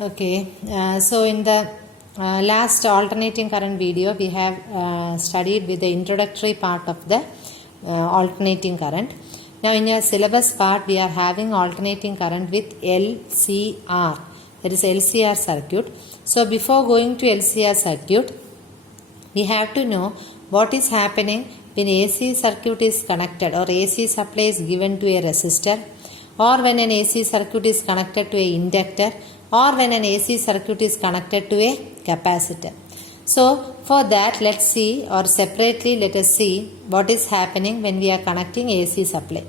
Okay, so in the last alternating current video, we have studied with the introductory part of the alternating current. Now in your syllabus part, we are having alternating current with LCR, that is LCR circuit. So before going to LCR circuit, we have to know what is happening when AC circuit is connected or AC supply is given to a resistor, or when an AC circuit is connected to a inductor, or when an AC circuit is connected to a capacitor. So for that, let's see, or separately let us see what is happening when we are connecting AC supply.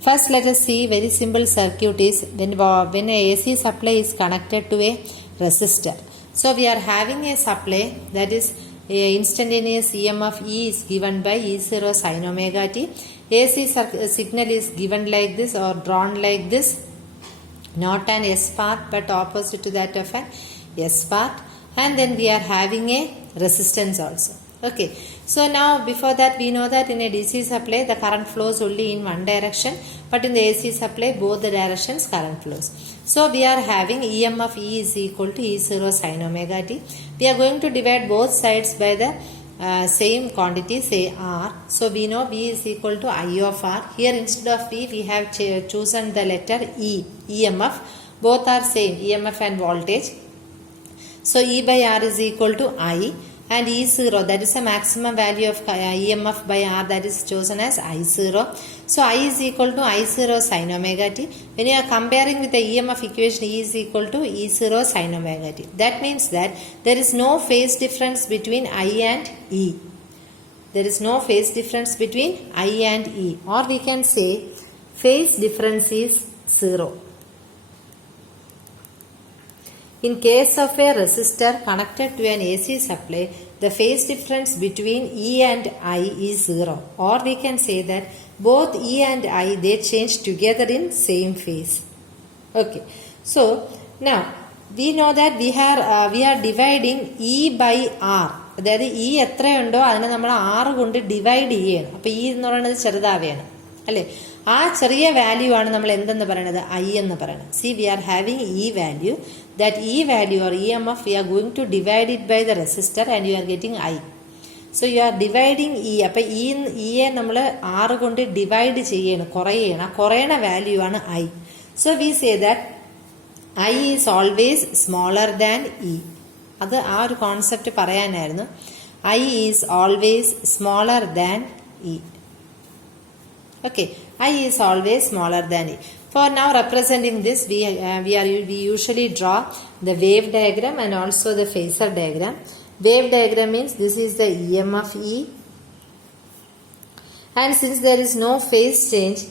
First let us see very simple circuit is when a AC supply is connected to a resistor. So we are having a supply, that is a instantaneous EMF E is given by E0 sin omega t. AC signal is given like this or drawn like this, not an S part but opposite to that of an S part, and then we are having a resistance also. Okay, so now before that we know that in a DC supply the current flows only in one direction, but in the AC supply both the directions current flows. So we are having EMF E is equal to E0 sin omega t. We are going to divide both sides by the same quantity, say R. So we know V is equal to I of R. Here instead of V we have chosen the letter E, EMF. Both are same, EMF and voltage. So E by R is equal to I, and E0, that is the maximum value of EMF by R, that is chosen as I0. So I is equal to I0 sin omega t. When you are comparing with the EMF equation, E is equal to E0 sin omega t. That means that there is no phase difference between I and E. There is no phase difference between I and E, or we can say phase difference is 0. In case of a resistor connected to an AC supply, the phase difference between E and I is 0. Or we can say that both E and I, they change together in same phase. Okay. So now we know that we are dividing E by R. അതായത് E എത്രയുണ്ടോ അതിനെ നമ്മൾ R കൊണ്ട് divide ചെയ്യണം. അപ്പോൾ E എന്ന് പറയുന്നത് ചെറുതാവുകയാണ് അല്ലേ? ആ ചെറിയ വാല്യൂ ആണ് നമ്മൾ എന്തെന്ന് പറയുന്നത്, I എന്ന് പറയുന്നത്. See, we are having E value. That E value or EMF we are going to divide it by the resistor and you are getting I. So you are dividing E. അപ്പോൾ E നമ്മൾ R കൊണ്ട് divide ചെയ്യണം, കുറയണം. കുറയണ value ആണ് I. So we say that I is always smaller than E. അത് ആ ഒരു concept പറയാനായിരുന്നു. I is always smaller than E. Okay, I is always smaller than E. For now representing this, we usually draw the wave diagram and also the phasor diagram. Wave diagram means this is the EMF E, and since there is no phase change,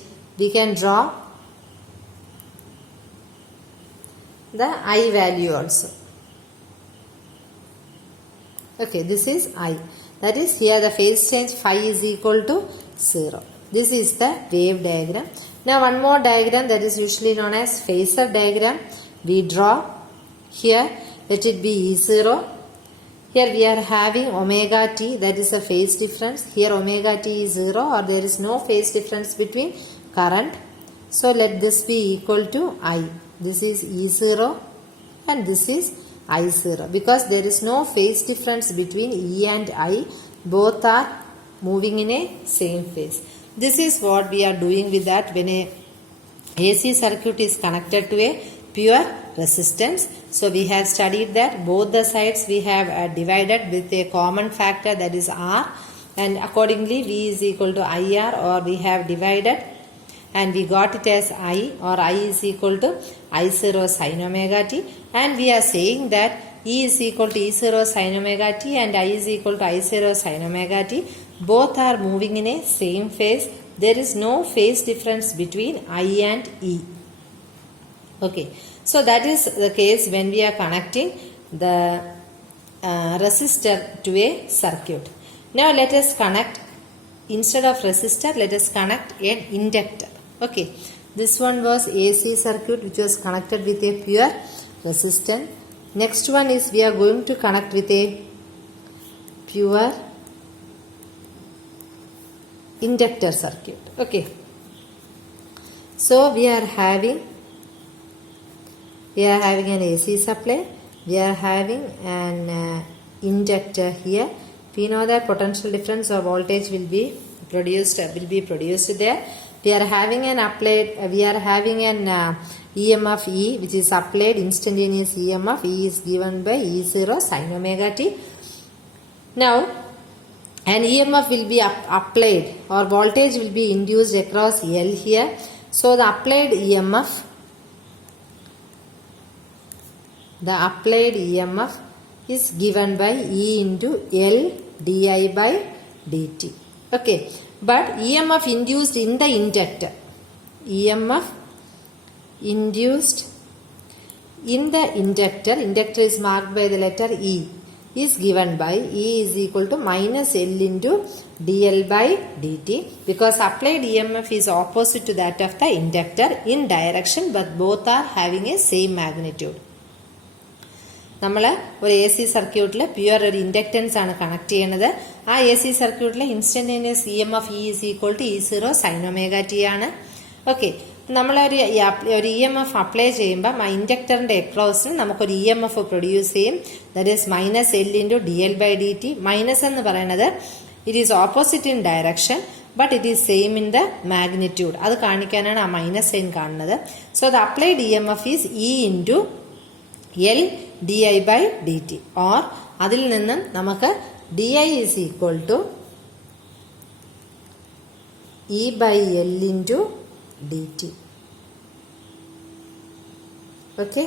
we can draw the I value also. Okay, this is I. That is, here the phase change phi is equal to 0. This is the wave diagram. Now one more diagram that is usually known as phasor diagram. We draw here, let it be E0. Here we are having omega t, that is a phase difference. Here omega t is 0 or there is no phase difference between current. So let this be equal to I. This is E0 and this is I0. Because there is no phase difference between E and I, both are moving in a same phase. This is what we are doing with that when a AC circuit is connected to a pure resistance. So we have studied that both the sides we have divided with a common factor, that is R, and accordingly V is equal to IR, or we have divided and we got it as I, or I is equal to I0 sin omega t, and we are saying that E is equal to E0 sin omega t and I is equal to I0 sin omega t. Both are moving in a same phase. There is no phase difference between I and E. Okay, so that is the case when we are connecting the resistor to a circuit. Now let us connect, instead of resistor, let us connect an inductor. Okay, this one was AC circuit which was connected with a pure resistance. Next one is we are going to connect with a pure inductor circuit. Okay, so we are having We are having an AC supply. We are having an inductor here. We know that potential difference or voltage will be produced there. We are having an EMF E, which is applied instantaneous EMF. E is given by E0 sin omega t. Now an EMF will be applied or voltage will be induced across L here. So the applied EMF is given by E into L di by dt. Okay, but EMF induced in the inductor, inductor is marked by the letter E, is given by E is equal to minus L into dL by dt, because applied EMF is opposite to that of the inductor in direction, but both are having a same magnitude. നമ്മൾ ഒരു A C സർക്യൂട്ടിൽ pure ഒരു inductance ആണ് connect ചെയ്യുന്നത്. ആ A C സർക്യൂട്ടിൽ instantaneous EMF E is equal to E0 sin omega t ആണ്. Okay, നമ്മളൊരു EMF അപ്ലൈ ചെയ്യുമ്പോൾ ആ ഇൻഡക്ടറിന്റെ അക്രോസിന് നമുക്കൊരു EMF പ്രൊഡ്യൂസ് ചെയ്യും. That is minus L into D L by D T. Minus എന്ന് പറയുന്നത് it is opposite in direction but it is same in the magnitude. അത് കാണിക്കാനാണ് ആ മൈനസ് സൈൻ കാണുന്നത്. So the applied EMF is E into L D I by D T, or അതിൽ നിന്നും നമുക്ക് D I is equal to E by L into D T. Okay,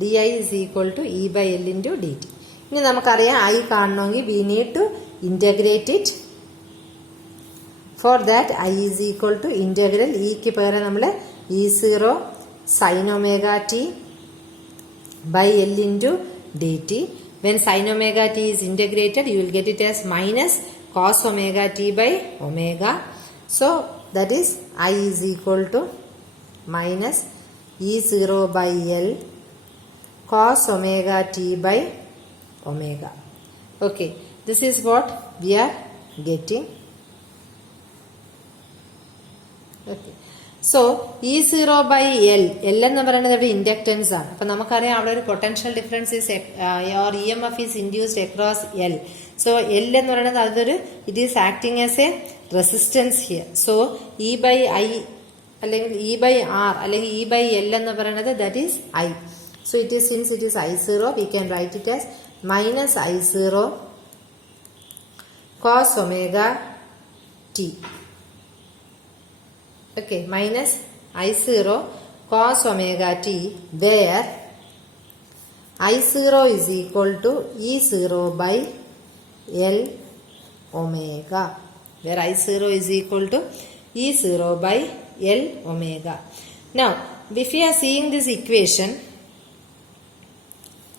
D I is equal to E by L into D T. ഇനി നമുക്കറിയാം I കാണണമെങ്കിൽ we need to integrate it. For that I is equal to integral ഇക്ക് പകരം നമ്മൾ E0 sin omega t by L into dt. When sin omega t is integrated, you will get it as minus cos omega t by omega. So that is I is equal to minus E0 by L cos omega t by omega. Okay, this is what we are getting. Okay, so E0 by L, L എന്ന് പറയുന്നത് ഇവിടെ inductance ആണ്. അപ്പൊ നമുക്കറിയാം അവിടെ ഒരു potential difference or EMF is induced across L. So L എന്ന് പറയുന്നത് അതൊരു it is acting as a resistance here. So E by I അല്ലെങ്കിൽ ഇ ബൈ ആർ അല്ലെങ്കിൽ ഇ ബൈ എൽ എന്ന് പറയുന്നത് that is I. So it is since it is I0, we can write it as minus I0 cos omega t. Okay, minus I0 cos omega t, where I0 is equal to E0 by L omega, where I0 is equal to E0 by L omega. Now, if you are seeing this equation,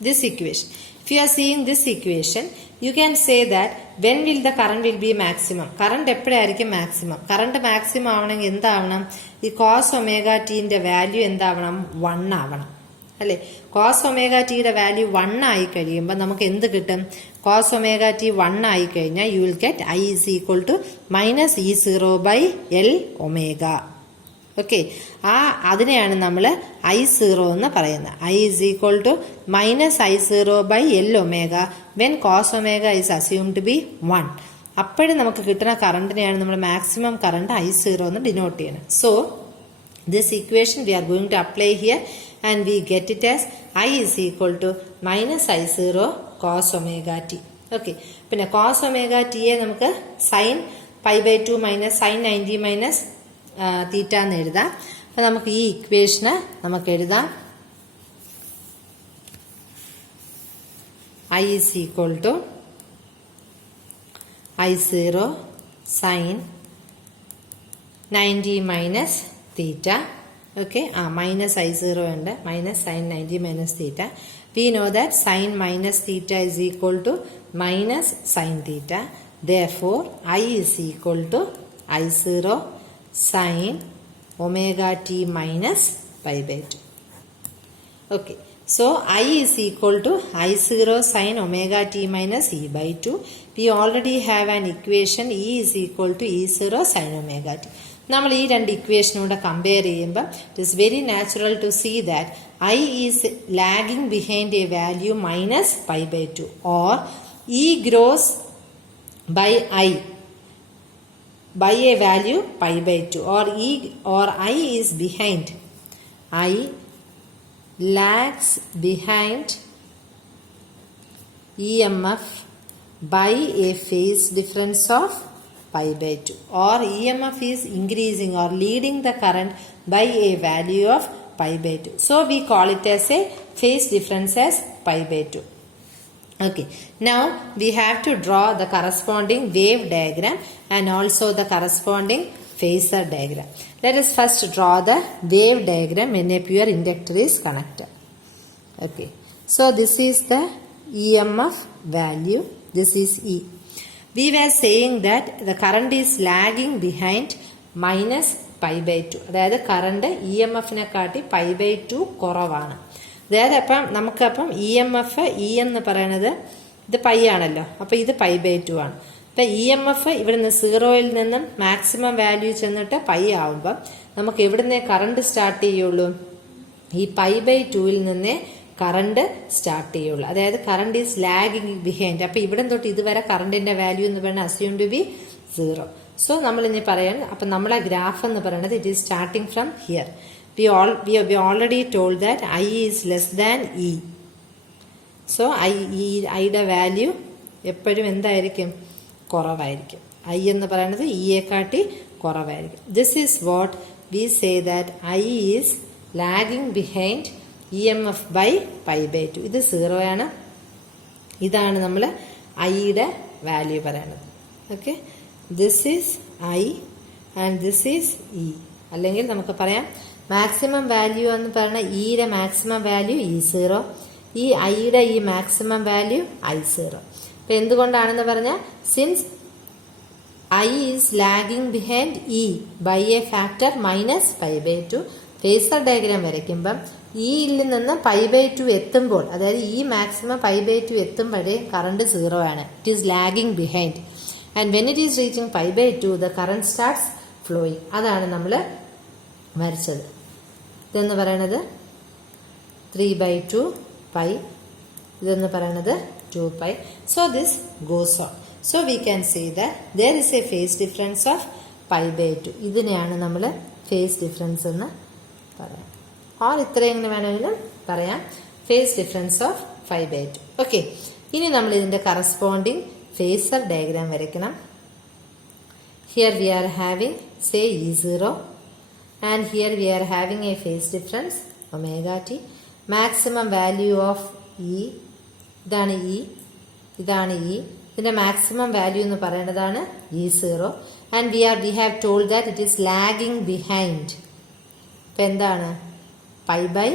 if you are seeing this equation, you can say that when will the current will be maximum? Current എപ്പോഴായിരിക്കും maximum? Current maximum ആവണമെങ്കിൽ എന്താവണം? ഈ cos omega t ന്റെ value എന്താവണം? 1 ആവണം അല്ലെ? cos omega t യുടെ value 1 ആയി കഴിയുമ്പോൾ നമുക്ക് എന്ത് കിട്ടും? cos omega t 1 ആയി കഴിഞ്ഞാൽ you will get I is equal to minus E0 by L omega. Okay, അതിനെയാണ് നമ്മൾ I0 എന്ന് പറയുന്നത്. I is equal to minus I0 by L omega when cos omega is assumed to be 1. അപ്പോഴും നമുക്ക് കിട്ടുന്ന കറണ്ടിനെയാണ് നമ്മൾ മാക്സിമം കറണ്ട് I0 എന്ന് denote ചെയ്യുന്നത്. So this equation we are going to apply here and we get it as I is equal to minus I0 cos omega t. Okay, പിന്നെ cos omega t യെ നമുക്ക് sin π/2 minus sin 90 minus theta എന്ന് എഴുതാം. അപ്പൊ നമുക്ക് ഈ ഇക്വേഷന് നമുക്ക് എഴുതാം I is equal to I0 sin 90 minus theta. Okay, minus I0 and minus sin 90 minus theta. We know that sin minus theta is equal to minus sin theta. Therefore, I is equal to I0 sin omega t minus π/2. Okay, so I is equal to I0 sin omega t minus E/2. We already have an equation E is equal to E0 sin omega t. നമ്മൾ ഈ രണ്ട് ഇക്വേഷനൂടെ compare ചെയ്യുമ്പോൾ it is very natural to see that I is lagging behind a value minus pi by 2 or E gross by I by a value pi by 2 or I is behind. I lags behind EMF by a phase difference of pi by 2 or EMF is increasing or leading the current by a value of pi by 2. So we call it as a phase difference as pi by 2. Okay, now we have to draw the corresponding wave diagram and also the corresponding phasor diagram. Let us first draw the wave diagram when a pure inductor is connected. Okay, so this is the EMF value, this is E. We were saying that the current is lagging behind minus pi by 2. അതായത് current E M എഫിനെ കാട്ടി pi by 2 കുറവാണ്. അതായത് അപ്പം നമുക്കപ്പം E M F E എന്ന് പറയണത് ഇത് pi ആണല്ലോ, അപ്പം ഇത് പൈ ബൈ 2 ആണ്. അപ്പം ഇ എം എഫ് ഇവിടുന്ന് 0-ൽ നിന്നും മാക്സിമം വാല്യൂ ചെന്നിട്ട് പൈ ആവുമ്പം നമുക്ക് എവിടുന്നേ കറണ്ട് സ്റ്റാർട്ട് ചെയ്യുള്ളൂ? ഈ പൈ ബൈ 2-ൽ നിന്നേ കറണ്ട് സ്റ്റാർട്ട് ചെയ്യുള്ളൂ. അതായത് കറണ്ട് ഈസ് ലാഗിങ് ബിഹൈൻഡ്. അപ്പം ഇവിടെ തൊട്ട് ഇതുവരെ കറണ്ടിന്റെ വാല്യൂ എന്ന് പറഞ്ഞാൽ അസ്യൂം ടു ബി 0. സോ നമ്മൾ ഇനി പറയാണ്, അപ്പം നമ്മളെ ഗ്രാഫ് എന്ന് പറയുന്നത് it is starting from here. We already told that I is less than E. So ഐയുടെ വാല്യൂ എപ്പോഴും എന്തായിരിക്കും? കുറവായിരിക്കും. ഐ എന്ന് പറയുന്നത് ഇയെ കാട്ടി കുറവായിരിക്കും. This is what we say that I is lagging behind E M F by pi by 2. ഇത് 0 ആണ്. ഇതാണ് നമ്മൾ ഐയുടെ വാല്യൂ പറയുന്നത്. Okay, this is I and this is E. അല്ലെങ്കിൽ നമുക്ക് പറയാം മാക്സിമം വാല്യൂ എന്ന് പറയുന്ന ഇയുടെ മാക്സിമം വാല്യൂ E0, ഈ ഐയുടെ ഈ മാക്സിമം വാല്യൂ I0. അപ്പൊ എന്തുകൊണ്ടാണെന്ന് പറഞ്ഞാൽ since I is lagging behind E by a factor minus pi by 2. Phasor diagram വരയ്ക്കുമ്പം ഇയിൽ നിന്ന് പൈ ബൈ 2 എത്തുമ്പോൾ, അതായത് ഈ മാക്സിമം പൈ ബൈ 2 എത്തുമ്പോഴേ കറണ്ട് 0 ആണ്. It is lagging behind and when it is reaching pi by 2 the current starts flowing. അതാണ് നമ്മൾ വരച്ചത്. ഇതെന്ന് പറയണത് 3/2 പൈ, ഇതെന്ന് പറയണത് 2 pi. So this goes on. So we can say that there is a phase difference of pi by 2. ഇതിനെയാണ് നമ്മൾ phase difference എന്ന് പറയാം. ഓർ ഇത്രയും വേണമെങ്കിലും പറയാം, ഫേസ് ഡിഫറൻസ് ഓഫ് 5/2. ഓക്കെ, ഇനി നമ്മൾ ഇതിന്റെ കറസ്പോണ്ടിങ് ഫേസർ ഡയഗ്രാം വരയ്ക്കണം. Here we are having say E0 and here we are having a phase difference omega t. Maximum value of E, ഇതാണ് E, ഇതാണ് E. ഇതിന്റെ മാക്സിമം വാല്യൂ എന്ന് പറയുന്നതാണ് E0 and we have told that it is lagging behind. ഇപ്പൊ എന്താണ്? Pi by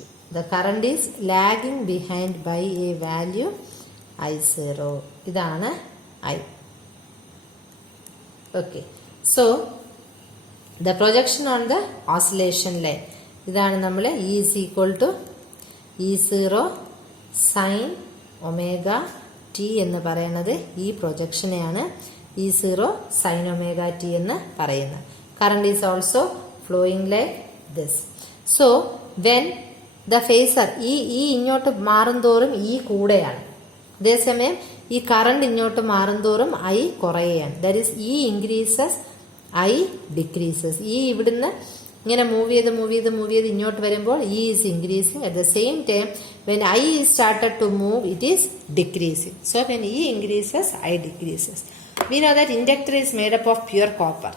2. The current is lagging behind by a value I0. ഇതാണ് I. Okay, so the projection on the oscillation line, ഇതാണ് നമ്മൾ E is equal to E0 sin omega t എന്ന് പറയുന്നത് ഈ പ്രൊജക്ഷനെയാണ് E0 sin omega t എന്ന് പറയുന്നത്. Current is also flowing like this. So when the phasor ഈ ഇങ്ങോട്ട് മാറുന്തോറും ഈ കൂടെയാണ്, അതേസമയം ഈ കറണ്ട് ഇങ്ങോട്ട് മാറുന്തോറും I കുറയുകയാണ്. That is E increases I decreases. ഈ ഇവിടുന്ന് ഇങ്ങനെ മൂവ് ചെയ്ത് ഇങ്ങോട്ട് വരുമ്പോൾ E is increasing. At the same time when I is started to move it is decreasing. So when E increases I decreases. We know that inductor is made up of pure copper.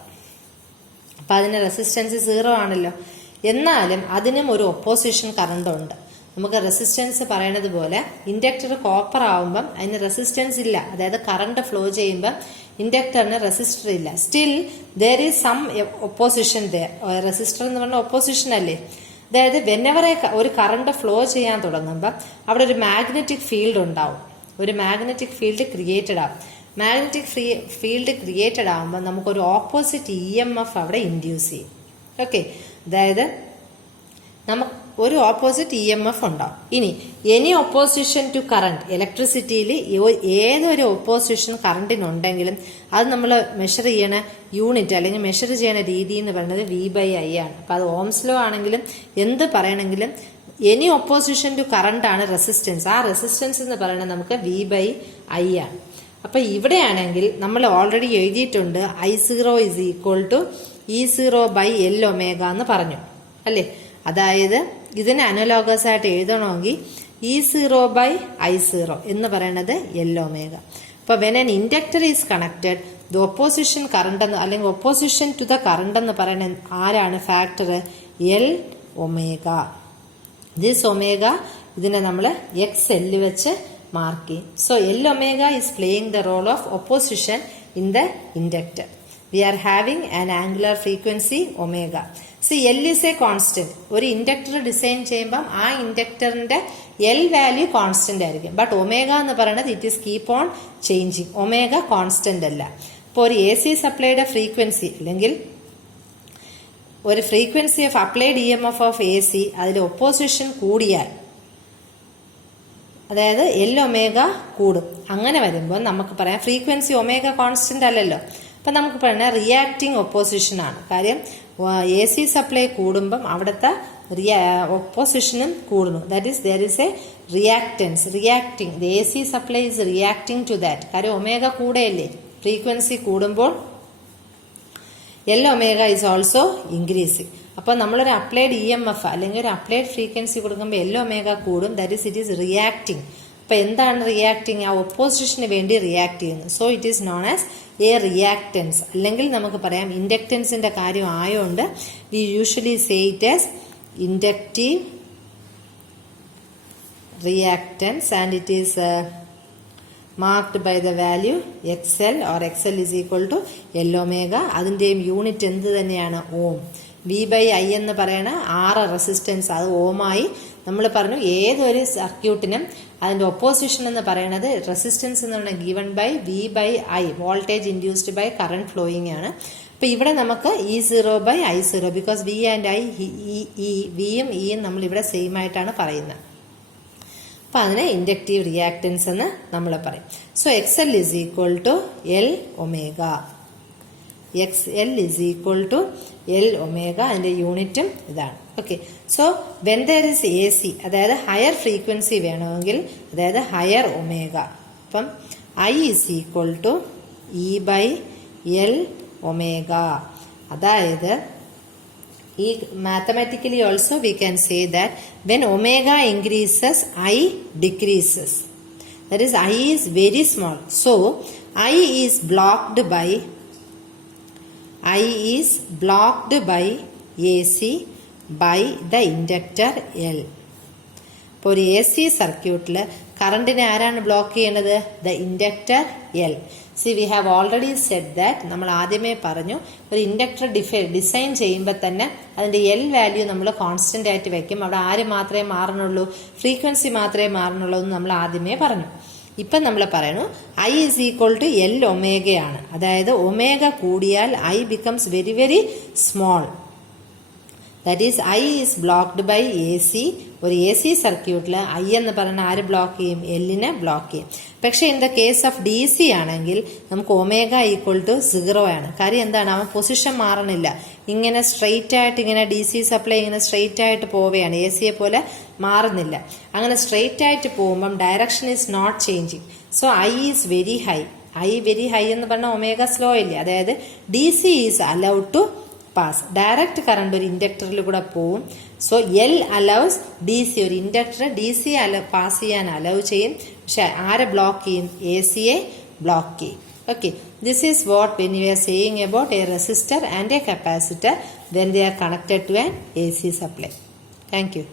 അപ്പം അതിന് resistance 0 ആണല്ലോ. എന്നാലും അതിനും ഒരു opposition current ഉണ്ട്. നമുക്ക് resistance പറയണത് പോലെ ഇൻഡക്ടർ കോപ്പർ ആവുമ്പം അതിന് റെസിസ്റ്റൻസ് ഇല്ല, അതായത് കറണ്ട് ഫ്ലോ ചെയ്യുമ്പം ഇൻഡക്ടറിന് റെസിസ്റ്റർ ഇല്ല. Still there is some opposition there. Resistor എന്ന് പറഞ്ഞാൽ ഒപ്പോസിഷൻ അല്ലേ. അതായത് വെനെവറെ ഒരു കറണ്ട് ഫ്ലോ ചെയ്യാൻ തുടങ്ങുമ്പം അവിടെ ഒരു മാഗ്നറ്റിക് ഫീൽഡ് ഉണ്ടാവും, ഒരു മാഗ്നറ്റിക് ഫീൽഡ് ക്രിയേറ്റഡ് ആവും. മാഗ്നറ്റിക് ഫീൽഡ് ക്രിയേറ്റഡ് ആകുമ്പോൾ നമുക്കൊരു ഓപ്പോസിറ്റ് EMF അവിടെ ഇൻഡ്യൂസ് ചെയ്യും. ഓക്കെ, അതായത് ഒരു ഓപ്പോസിറ്റ് ഇ എം എഫ് ഉണ്ടാവും. ഇനി എനി ഒപ്പോസിഷൻ ടു കറണ്ട്, ഇലക്ട്രിസിറ്റിയിൽ ഏതൊരു ഒപ്പോസിഷൻ കറണ്ടിനുണ്ടെങ്കിലും അത് നമ്മൾ മെഷർ ചെയ്യണ യൂണിറ്റ് അല്ലെങ്കിൽ മെഷർ ചെയ്യണ രീതി എന്ന് പറയുന്നത് V/I ആണ്. അപ്പം അത് ഓംസ് ലോ ആണെങ്കിലും എന്ത് പറയണമെങ്കിലും എനി ഒപ്പോസിഷൻ ടു കറണ്ട് ആണ് റെസിസ്റ്റൻസ്. ആ റെസിസ്റ്റൻസ് എന്ന് പറയുന്നത് നമുക്ക് V/I ആണ്. അപ്പം ഇവിടെയാണെങ്കിൽ നമ്മൾ ഓൾറെഡി എഴുതിയിട്ടുണ്ട് I0 is equal to E0/L omega എന്ന് പറഞ്ഞു അല്ലേ. അതായത് ഇതിന് അനലോഗസ് ആയിട്ട് എഴുതണമെങ്കിൽ E0/I0 എന്ന് പറയുന്നത് L ഒമേഗ. അപ്പോൾ when an inductor is connected the opposition current എന്ന് അല്ലെങ്കിൽ ഒപ്പോസിഷൻ ടു ദ കറണ്ട് എന്ന് പറയുന്ന ആരാണ് factor? L omega. This omega ഇതിനെ നമ്മൾ XL വെച്ച് മാർക്ക് ചെയ്യും. So L omega is playing the role of opposition in the inductor. We are having an angular frequency omega. See, L is a constant. ഒരു inductor design ചെയ്യുമ്പം ആ ഇൻഡക്ടറിന്റെ L value constant ആയിരിക്കും. But omega എന്ന് പറയുന്നത് it is keep on changing. Omega constant അല്ല. ഇപ്പോൾ ഒരു AC സപ്ലൈയുടെ frequency അല്ലെങ്കിൽ ഒരു frequency of applied EMF of AC അതിൽ ഒപ്പോസിഷൻ കൂടിയാൽ അതായത് L ഒമേഗ കൂടും. അങ്ങനെ വരുമ്പോൾ നമുക്ക് പറയാം ഫ്രീക്വൻസി ഒമേഗ കോൺസ്റ്റന്റ് അല്ലല്ലോ. അപ്പം നമുക്ക് പറയുന്നത് റിയാക്ടിങ് ഒപ്പോസിഷൻ ആണ്. കാര്യം AC സപ്ലൈ കൂടുമ്പം അവിടുത്തെ ഒപ്പോസിഷനും കൂടുന്നു. That is there is a reactance reacting. The AC supply is reacting to that. കാര്യം ഒമേഗ കൂടെയല്ലേ. ഫ്രീക്വൻസി കൂടുമ്പോൾ L omega is also increasing. അപ്പോൾ നമ്മളൊരു അപ്ലൈഡ് EMF അല്ലെങ്കിൽ ഒരു അപ്ലൈഡ് ഫ്രീക്വൻസി കൊടുക്കുമ്പോൾ L ഒമേഗ കൂടും. That is it is reacting. അപ്പോൾ എന്താണ് റിയാക്ടിങ്? ആ ഒപ്പോസിഷന് വേണ്ടി റിയാക്ട് ചെയ്യുന്നു. So it is known as a reactance. അല്ലെങ്കിൽ നമുക്ക് പറയാം ഇൻഡക്റ്റൻസിന്റെ കാര്യം ആയതുകൊണ്ട് we usually say it as inductive reactance and it is marked by the value XL or XL is equal to L omega. അതിന്റെയും യൂണിറ്റ് എന്ത് തന്നെയാണ്? ഓം. V/I എന്ന് പറയുന്ന 6 റെസിസ്റ്റൻസ് അത് ഓമായി. നമ്മൾ പറഞ്ഞു ഏതൊരു സർക്യൂട്ടിനും അതിന്റെ ഒപ്പോസിഷൻ എന്ന് പറയുന്നത് റെസിസ്റ്റൻസ് എന്ന് പറയുന്നത് given by V/I, voltage induced by current flowing ആണ്. അപ്പൊ ഇവിടെ നമുക്ക് E0/I0 because V and I വിയും ഇയും നമ്മൾ ഇവിടെ സെയിം ആയിട്ടാണ് പറയുന്നത്. അപ്പൊ അതിനെ ഇൻഡക്റ്റീവ് റിയാക്ടൻസ് എന്ന് നമ്മൾ പറയും. So XL is equal to L omega. XL is equal to L omega. അതിന്റെ യൂണിറ്റും ഇതാണ്. Okay. So when there is AC അതായത് ഹയർ ഫ്രീക്വൻസി വേണമെങ്കിൽ അതായത് ഹയർ ഒമേഗ അപ്പം I is equal to E/L omega. അതായത് ഈ mathematically also we can say that when omega increases I decreases. That is I is very small. So I is blocked by AC by the inductor L. ഇപ്പോൾ ഒരു AC സർക്യൂട്ടിൽ കറണ്ടിനെ ആരാണ് block ചെയ്യേണ്ടത്? The inductor L. C we have already said that. നമ്മൾ ആദ്യമേ പറഞ്ഞു ഒരു inductor design ചെയ്യുമ്പോൾ തന്നെ അതിന്റെ L വാല്യൂ നമ്മൾ കോൺസ്റ്റന്റ് ആയിട്ട് വെക്കും. അവിടെ ആര് മാത്രമേ മാറുന്നുള്ളൂ? ഫ്രീക്വൻസി മാത്രമേ മാറുന്നുള്ളൂ എന്ന് നമ്മൾ ആദ്യമേ പറഞ്ഞു. ഇപ്പം നമ്മൾ പറയണു I is equal to L ഒമേഗയാണ്. അതായത് ഒമേഗ കൂടിയാൽ I becomes very very small. That is I is blocked by AC. ഒരു AC സർക്യൂട്ടിൽ I എന്ന് പറഞ്ഞ ആര് ബ്ലോക്ക് ചെയ്യും? Lനെ ബ്ലോക്ക് ചെയ്യും. പക്ഷെ in the case of DC ആണെങ്കിൽ നമുക്ക് ഒമേഗ ഈക്വൽ ടു 0 ആണ്. കാര്യം എന്താണ്? അവൻ പൊസിഷൻ മാറണില്ല. ഇങ്ങനെ സ്ട്രെയിറ്റ് ആയിട്ട് ഇങ്ങനെ DC സപ്ലൈ ഇങ്ങനെ സ്ട്രെയിറ്റ് ആയിട്ട് പോവുകയാണ്. ACയെ പോലെ മാറുന്നില്ല. അങ്ങനെ സ്ട്രെയിറ്റ് ആയിട്ട് പോകുമ്പം direction is not changing. So I is very high. I very high എന്ന് പറഞ്ഞാൽ ഒമേഗ സ്ലോ ഇല്ലേ. അതായത് DC is allowed to pass. Direct current ഒരു ഇൻഡക്ടറിൽ കൂടെ പോവും. So L allows DC. ഒരു ഇൻഡക്ടർ DC പാസ് ചെയ്യാൻ അലൗ ചെയ്യും. പക്ഷെ ആരെ ബ്ലോക്ക് ചെയ്യും? ACയെ ബ്ലോക്ക് ചെയ്യും. Okay, this is what when we are saying about a resistor and a capacitor when they are connected to an AC supply. Thank you.